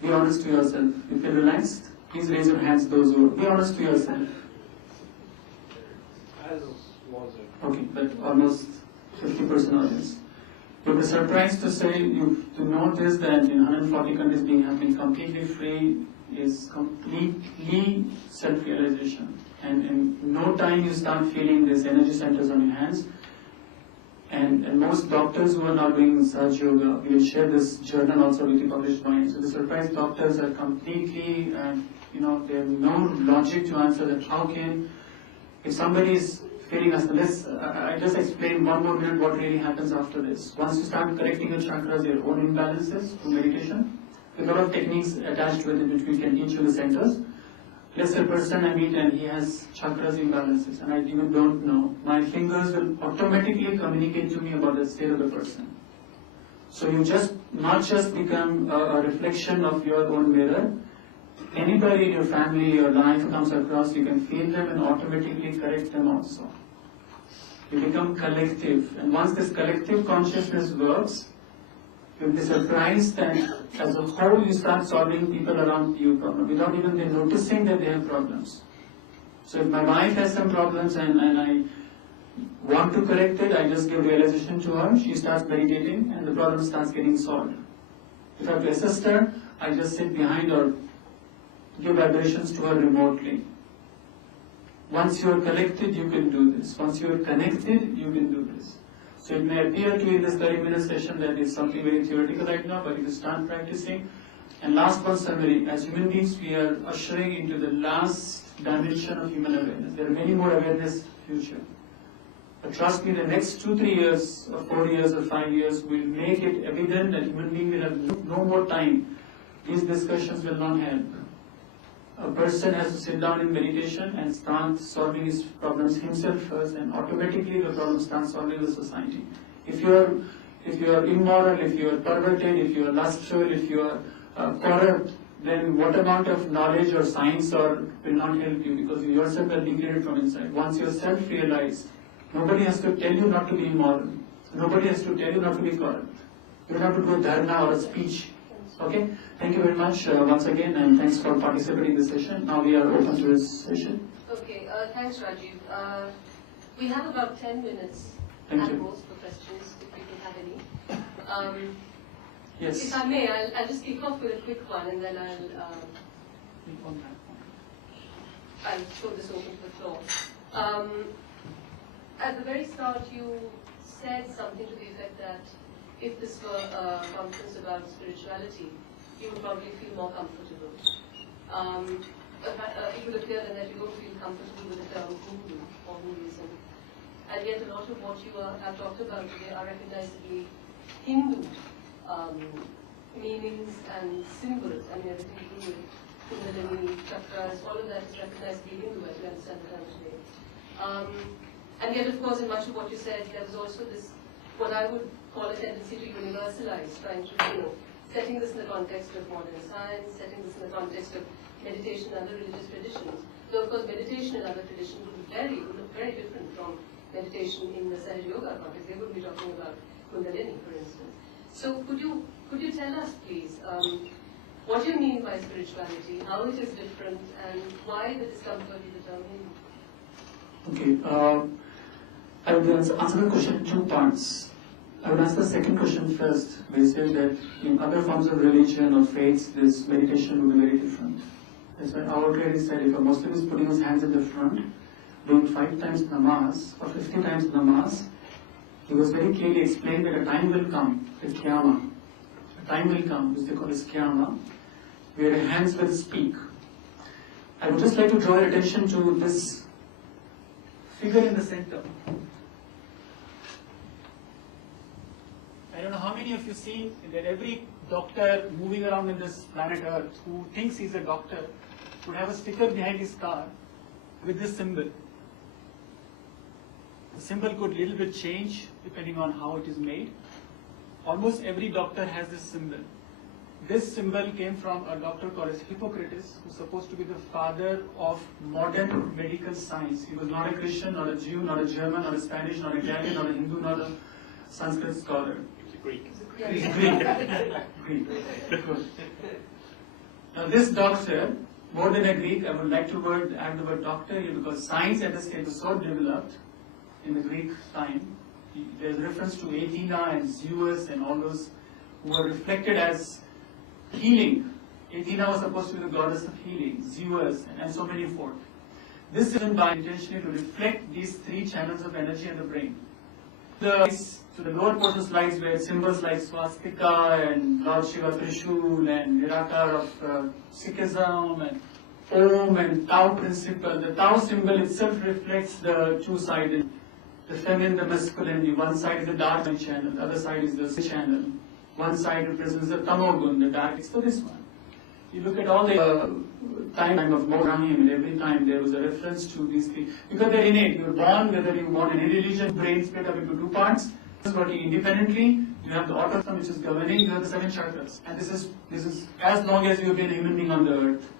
Be honest to yourself. If you're relaxed, please raise your hands, those who be honest to yourself. As was it? Okay, but almost 50% audience. You'll be surprised to say to notice that in 140 countries being happening completely free is completely self-realization. And in no time you start feeling these energy centers on your hands. And most doctors who are now doing Saj Yoga, we will share this journal also with you published by. So the surprised doctors are completely, they have no logic to answer that. How can, if somebody is feeling us, I just explain 1 more minute what really happens after this. Once you start correcting your chakras, your own imbalances through meditation, a lot of techniques attached with it which we can teach you in the centers. Let's say a person I meet and he has chakras imbalances and I even don't know. My fingers will automatically communicate to me about the state of the person. So you just not just become a reflection of your own mirror. Anybody in your family, your life comes across, you can feel them and automatically correct them also. You become collective, and once this collective consciousness works, you'll be surprised that as a whole you start solving people around you problems without even them noticing that they have problems. So if my wife has some problems and I want to correct it, I just give realization to her, she starts meditating and the problem starts getting solved. If I have to assist her, I just sit behind or give vibrations to her remotely. Once you are collected, you can do this. Once you are connected, you can do this. So it may appear to you in this 30-minute session that it's something very theoretical right now, but if you start practicing. And last one summary, as human beings, we are ushering into the last dimension of human awareness. There are many more awareness future. But trust me, the next 2-3 years, or 4 years, or 5 years will make it evident that human beings will have no more time. These discussions will not help. A person has to sit down in meditation and start solving his problems himself first, and automatically the problem starts solving the society. If you are immoral, if you are perverted, if you are lustful, if you are corrupt, then what amount of knowledge or science will not help you, because you yourself are degraded from inside. Once you are self-realized, nobody has to tell you not to be immoral. Nobody has to tell you not to be corrupt. You don't have to do a dharna or a speech. Okay? Thank you very much once again, and thanks for participating in this session. Now we are open to this session. Okay, thanks Rajiv. We have about 10 minutes Thank at you. most for questions, if we can have any. Yes. If I may, I'll just kick off with a quick one, and then I'll throw this open to the floor. At the very start, you said something to the effect that if this were a conference about spirituality, you would probably feel more comfortable. It would appear then that you don't feel comfortable with the term Hindu or Hinduism. And yet a lot of what you have talked about today are recognizably Hindu meanings and symbols. I mean, everything to do with Kundalini, chakras, all of that is recognizably Hindu as we understand the term today. And yet, of course, in much of what you said, there was also this, what I would call a tendency to universalize, trying to, setting this in the context of modern science, setting this in the context of meditation and other religious traditions. So, of course, meditation in other traditions would look very different from meditation in the Saj Yoga context. They would be talking about Kundalini, for instance. So, could you tell us, please, what you mean by spirituality, how it is different, and why the discomfort with the term Hindu? Okay. I would answer the question in 2 parts. I would answer the second question first. We say that in other forms of religion or faiths, this meditation would be very different. That's why our clearly said if a Muslim is putting his hands in the front, doing 5 times namaz or 50 times namaz, he was very clearly explained that a time will come, the Qiyamah. A time will come, which they call as Qiyamah, where the hands will speak. I would just like to draw your attention to this figure in the center. I don't know how many of you seen that every doctor moving around in this planet Earth who thinks he's a doctor would have a sticker behind his car with this symbol. The symbol could a little bit change depending on how it is made. Almost every doctor has this symbol. This symbol came from a doctor called as Hippocrates, who's supposed to be the father of modern medical science. He was not a Christian, not a Jew, not a German, not a Spanish, not a Italian, not a Hindu, not a Sanskrit scholar. Greek. He's Greek. Greek. Good. this doctor, more than a Greek, I would like to add the word doctor here because science at this stage was so developed in the Greek time. There's reference to Athena and Zeus and all those who were reflected as healing. Athena was supposed to be the goddess of healing, Zeus, and so many forth. This is done by intentionally to reflect these three channels of energy in the brain. So the lower portion slides where symbols like swastika and Lord Shiva Trishul and Nirakar of Sikhism and Om and Tao principle. The Tao symbol itself reflects the two sides, the feminine, the masculine. The one side is the dark channel, the other side is the channel. One side represents the Tamogun, the dark. So this one. You look at all the time of Mohammed, and every time there was a reference to these things. Because they're innate. You're born, whether you're born in any religion, brain split up into two parts. This is working independently. You have the autostom which is governing, you have the seven chakras. And this is as long as you've been a human being on the earth.